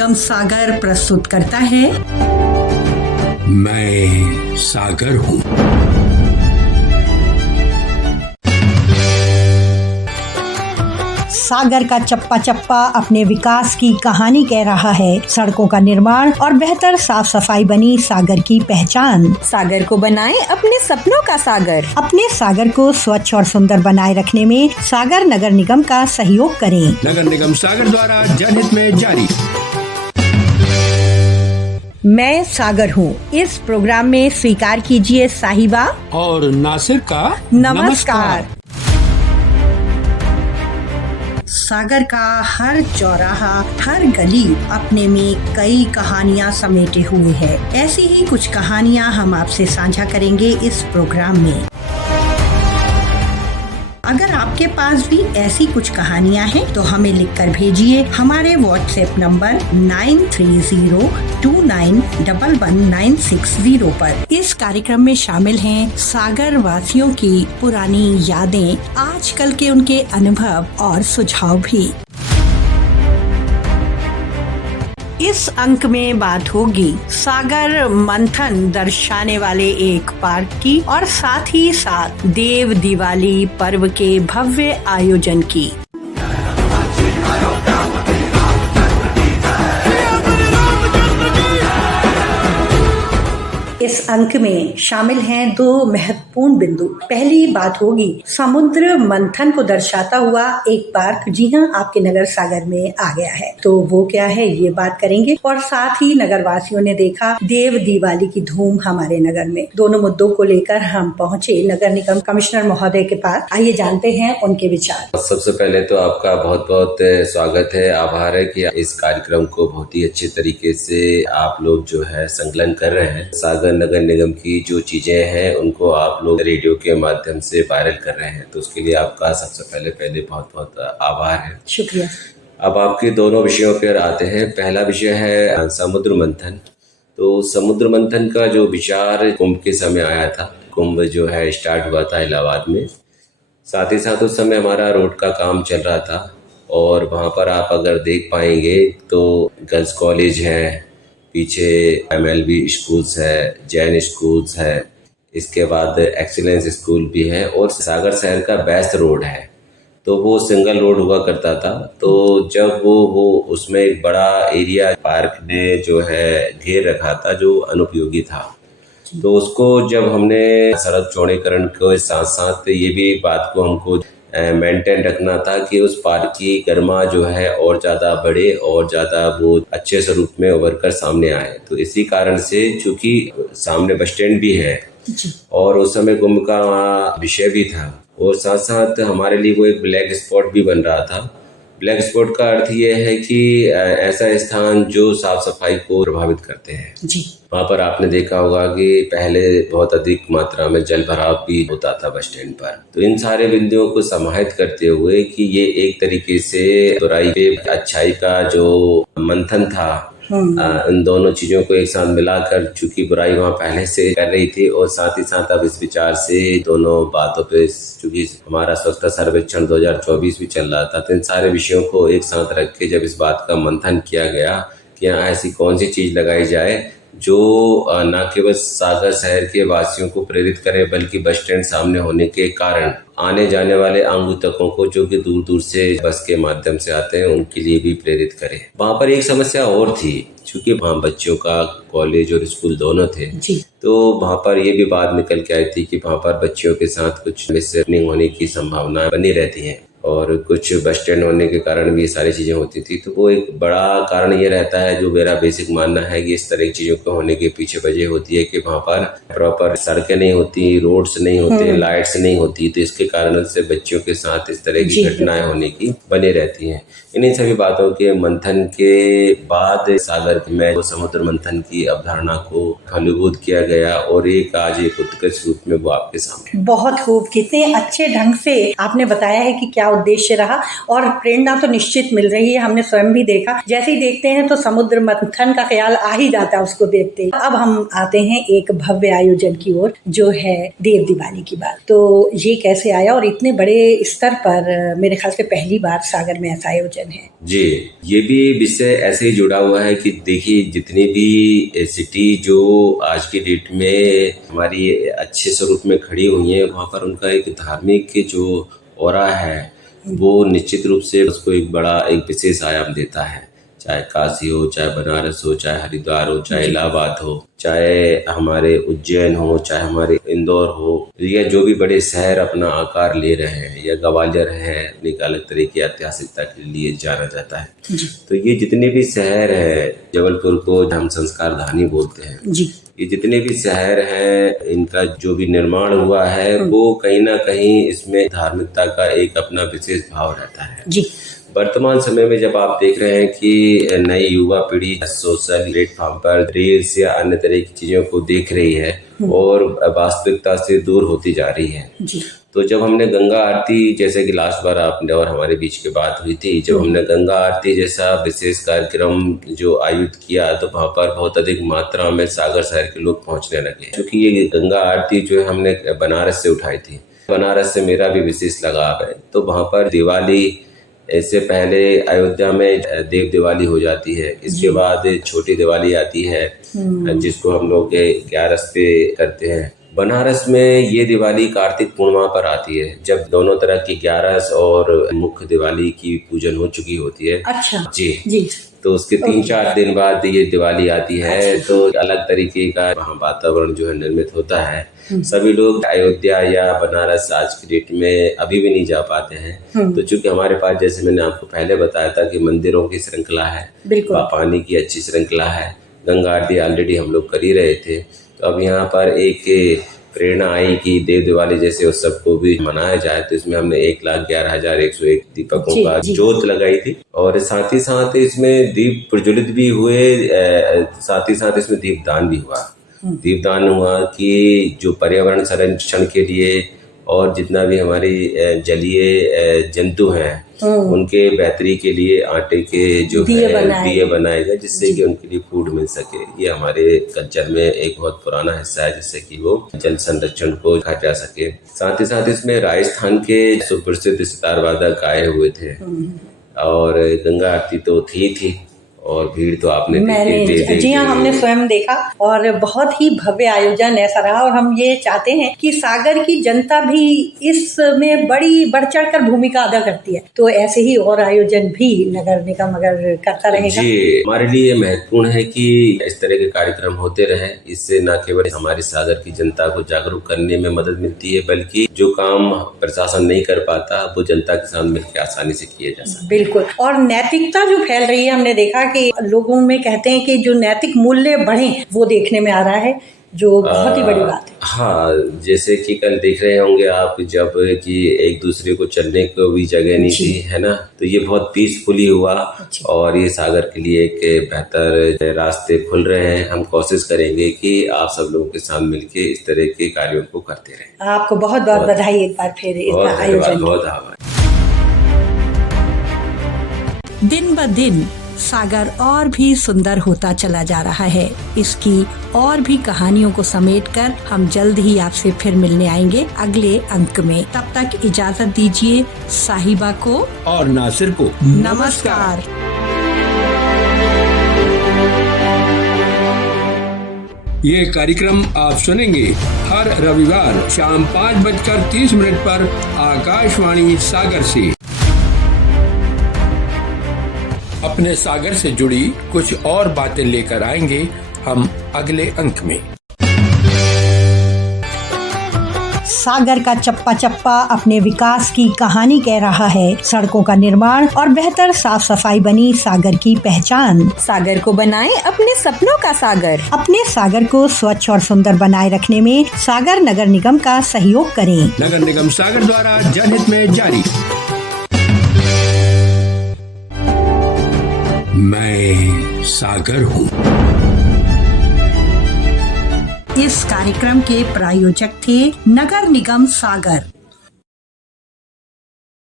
निगम सागर प्रस्तुत करता है मैं सागर हूँ। सागर का चप्पा चप्पा अपने विकास की कहानी कह रहा है। सड़कों का निर्माण और बेहतर साफ सफाई बनी सागर की पहचान। सागर को बनाएं अपने सपनों का सागर। अपने सागर को स्वच्छ और सुंदर बनाए रखने में सागर नगर निगम का सहयोग करें। नगर निगम सागर द्वारा जनहित में जारी। मैं सागर हूँ। इस प्रोग्राम में स्वीकार कीजिए साहिबा और नासिर का नमस्कार। सागर का हर चौराहा, हर गली अपने में कई कहानियां समेटे हुए है। ऐसी ही कुछ कहानियां हम आपसे साझा करेंगे इस प्रोग्राम में। अगर आपके पास भी ऐसी कुछ कहानियां हैं तो हमें लिखकर भेजिए हमारे व्हाट्सएप नंबर 9302911960 पर। इस कार्यक्रम में शामिल हैं सागर वासियों की पुरानी यादें, आजकल के उनके अनुभव और सुझाव भी। इस अंक में बात होगी सागर मंथन दर्शाने वाले एक पार्क की और साथ ही साथ देव दिवाली पर्व के भव्य आयोजन की। इस अंक में शामिल हैं दो महत्वपूर्ण बिंदु। पहली बात होगी समुद्र मंथन को दर्शाता हुआ एक पार्क, जी हाँ, आपके नगर सागर में आ गया है। तो वो क्या है ये बात करेंगे। और साथ ही नगर वासियों ने देखा देव दिवाली की धूम हमारे नगर में। दोनों मुद्दों को लेकर हम पहुँचे नगर निगम कमिश्नर महोदय के पास। आइए जानते हैं उनके विचार। सबसे पहले तो आपका बहुत बहुत स्वागत है, आभार है कि इस कार्यक्रम को बहुत ही अच्छे तरीके से आप लोग जो है संकलन कर रहे हैं। सागर नगर निगम की जो चीजें हैं उनको आप लोग रेडियो के माध्यम से वायरल कर रहे हैं, तो उसके लिए आपका सबसे पहले बहुत बहुत आभार है। शुक्रिया। अब आपके दोनों विषयों पर आते हैं। पहला विषय है समुद्र मंथन। तो समुद्र मंथन का जो विचार कुंभ के समय आया था, कुंभ जो है स्टार्ट हुआ था इलाहाबाद में, साथ ही साथ उस समय हमारा रोड का काम चल रहा था और वहाँ पर आप अगर देख पाएंगे तो गर्ल्स कॉलेज है, पीछे MLB स्कूल्स है, जैन स्कूल्स है, इसके बाद एक्सीलेंस स्कूल भी है और सागर शहर का बेस्ट रोड है। तो वो सिंगल रोड हुआ करता था। तो जब वो उसमें एक बड़ा एरिया पार्क ने जो है घेर रखा था जो अनुपयोगी था, तो उसको जब हमने सड़क चौड़ीकरण के साथ साथ ये भी बात को हमको मेंटेन रखना था कि उस पार्क की गर्मा जो है और ज़्यादा बढ़े और ज़्यादा वो अच्छे स्वरूप में उभर कर सामने आए। तो इसी कारण से चूंकि सामने बस स्टैंड भी है और उस समय कुंभ का विषय भी था और साथ साथ हमारे लिए वो एक ब्लैक स्पॉट भी बन रहा था। ब्लैक स्पॉट का अर्थ ये है कि ऐसा स्थान जो साफ सफाई को प्रभावित करते हैं जी। वहाँ पर आपने देखा होगा कि पहले बहुत अधिक मात्रा में जल भराव भी होता था बस स्टैंड पर। तो इन सारे बिंदुओं को समाहित करते हुए कि ये एक तरीके से बुराई पे अच्छाई का जो मंथन था, इन दोनों चीजों को एक साथ मिलाकर, चूंकि बुराई वहाँ पहले से कर रही थी और साथ ही साथ अब इस विचार से दोनों बातों पे, चूंकि हमारा स्वच्छता सर्वेक्षण 2024 भी चल रहा था, तो इन सारे विषयों को एक साथ रख के जब इस बात का मंथन किया गया कि यहाँ ऐसी कौन सी चीज लगाई जाए जो न केवल सागर शहर के वासियों को प्रेरित करे बल्कि बस स्टैंड सामने होने के कारण आने जाने वाले आगंतुकों को जो कि दूर दूर से बस के माध्यम से आते हैं उनके लिए भी प्रेरित करे। वहाँ पर एक समस्या और थी, क्योंकि वहाँ बच्चों का कॉलेज और स्कूल दोनों थे जी। तो वहाँ पर ये भी बात निकल के आई थी कि वहाँ पर बच्चियों के साथ कुछ मिसहैपनिंग होने की संभावना बनी रहती है और कुछ बस स्टैंड होने के कारण भी ये सारी चीजें होती थी। तो वो एक बड़ा कारण ये रहता है, जो मेरा बेसिक मानना है कि इस तरह की चीजों को होने के पीछे वजह होती है कि वहाँ पर प्रॉपर सड़कें नहीं होती, रोड्स नहीं होते, लाइट्स नहीं होती, तो इसके कारण से बच्चों के साथ इस तरह की घटनाएं होने की बनी रहती हैं। इन्हीं सभी बातों के मंथन के बाद सागर में समुद्र मंथन की अवधारणा को फलीभूत किया गया और एक आज एक उत्कृष्ट रूप में वो आपके सामने। बहुत खूब, कितने अच्छे ढंग से आपने बताया है कि क्या उद्देश्य रहा और प्रेरणा तो निश्चित मिल रही है, हमने स्वयं भी देखा। जैसे ही देखते हैं तो समुद्र मंथन का ख्याल आ ही जाता है उसको देखते ही। अब हम आते हैं एक भव्य आयोजन की ओर, जो है देव दिवाली की बात। तो ये कैसे आया और इतने बड़े स्तर पर, मेरे ख्याल से पहली बार सागर में ऐसा आयोजन है। जी, ये भी विषय ऐसे ही जुड़ा हुआ है कि देखिए, जितनी भी सिटी जो आज की डेट में हमारी अच्छे स्वरूप में खड़ी हुई है, वहाँ पर उनका एक धार्मिक जो ऑरा है वो निश्चित रूप से उसको एक बड़ा एक विशेष आयाम देता है। चाहे काशी हो, चाहे बनारस हो, चाहे हरिद्वार हो, चाहे इलाहाबाद हो, चाहे हमारे उज्जैन हो, चाहे हमारे इंदौर हो, या जो भी बड़े शहर अपना आकार ले रहे हैं, या ग्वालियर है अपनी अलग तरह की ऐतिहासिकता के लिए जाना जाता है। तो ये जितने भी शहर है, जबलपुर को हम संस्कार धानी बोलते हैं जी। ये जितने भी शहर हैं, इनका जो भी निर्माण हुआ है वो कहीं ना कहीं इसमें धार्मिकता का एक अपना विशेष भाव रहता है। जी। वर्तमान समय में जब आप देख रहे हैं कि नई युवा पीढ़ी सोशल प्लेटफॉर्म पर रील्स या अन्य तरह की चीजों को देख रही है और वास्तविकता से दूर होती जा रही है, जी। तो जब हमने गंगा आरती, जैसे कि लास्ट बार आपने और हमारे बीच की बात हुई थी, जब हमने गंगा आरती जैसा विशेष कार्यक्रम जो आयोजित किया, तो वहाँ पर बहुत अधिक मात्रा में सागर शहर के लोग पहुँचने लगे। क्योंकि ये गंगा आरती जो है हमने बनारस से उठाई थी, बनारस से मेरा भी विशेष लगाव है। तो वहाँ पर दिवाली इससे पहले अयोध्या में देव दिवाली हो जाती है, इसके बाद छोटी दिवाली आती है जिसको हम लोग 11 पे करते हैं। बनारस में ये दिवाली कार्तिक पूर्णिमा पर आती है, जब दोनों तरह की 11 और मुख्य दिवाली की पूजन हो चुकी होती है। अच्छा। जी। तो उसके 3-4 दिन बाद ये दिवाली आती है। तो अलग तरीके का वहाँ वातावरण जो है निर्मित होता है। सभी लोग अयोध्या या बनारस आज की डेट में अभी भी नहीं जा पाते हैं। तो चूंकि हमारे पास, जैसे मैंने आपको पहले बताया था, कि मंदिरों की श्रृंखला है, पानी की अच्छी श्रृंखला है, गंगा आरती ऑलरेडी हम लोग कर ही रहे थे। तो अब यहाँ पर एक प्रेरणा आई कि देव दिवाली जैसे उत्सव को भी मनाया जाए। तो इसमें हमने 1,11,101 दीपकों का जोत लगाई थी, और साथ ही साथ इसमें दीप प्रज्वलित भी हुए, साथ ही साथ इसमें दीपदान भी हुआ। दीपदान हुआ कि जो पर्यावरण संरक्षण के लिए और जितना भी हमारी जलीय जंतु हैं उनके बेहतरी के लिए आटे के जो दिए बनाए गए, जिससे कि उनके लिए फूड मिल सके। ये हमारे कल्चर में एक बहुत पुराना हिस्सा है, जिससे कि वो जल संरक्षण को देखा जा सके। साथ ही साथ इसमें राजस्थान के सुप्रसिद्ध सितार वादक आए हुए थे, और गंगा आरती तो थी और भीड़ तो आपने देखी। जी हाँ, हमने स्वयं देखा और बहुत ही भव्य आयोजन ऐसा रहा। और हम ये चाहते हैं कि सागर की जनता भी इसमें बड़ी बढ़ चढ़ कर भूमिका अदा करती है, तो ऐसे ही और आयोजन भी नगर निगम अगर करता रहेगा। जी, हमारे लिए महत्वपूर्ण है कि इस तरह के कार्यक्रम होते रहे। इससे न केवल हमारी सागर की जनता को जागरूक करने में मदद मिलती है, बल्कि जो काम प्रशासन नहीं कर पाता वो जनता के साथ मिलकर आसानी से किया जा सकता है। बिल्कुल। और नैतिकता जो फैल रही है, हमने देखा कि लोगों में कहते हैं कि जो नैतिक मूल्य बढ़े, वो देखने में आ रहा है, जो बहुत ही बड़ी बात है। हाँ, जैसे कि कल देख रहे होंगे आप, जब कि एक दूसरे को चलने को भी जगह नहीं थी, है ना, तो ये बहुत पीसफुली हुआ। और ये सागर के लिए एक बेहतर रास्ते खुल रहे हैं। हम कोशिश करेंगे कि आप सब लोगों के साथ मिलके इस तरह के कार्यों को करते रहें। आपको बहुत बहुत बधाई एक बार फिर इस आयोजन। बहुत आभार। दिन ब दिन सागर और भी सुंदर होता चला जा रहा है। इसकी और भी कहानियों को समेटकर हम जल्द ही आपसे फिर मिलने आएंगे अगले अंक में। तब तक इजाजत दीजिए साहिबा को और नासिर को नमस्कार। ये कार्यक्रम आप सुनेंगे हर रविवार शाम 5:30 पर आकाशवाणी सागर से। अपने सागर से जुड़ी कुछ और बातें लेकर आएंगे हम अगले अंक में। सागर का चप्पा चप्पा अपने विकास की कहानी कह रहा है। सड़कों का निर्माण और बेहतर साफ सफाई बनी सागर की पहचान। सागर को बनाएं अपने सपनों का सागर। अपने सागर को स्वच्छ और सुंदर बनाए रखने में सागर नगर निगम का सहयोग करें। नगर निगम सागर द्वारा जनहित में जारी। मैं सागर हूँ। इस कार्यक्रम के प्रायोजक थे नगर निगम सागर।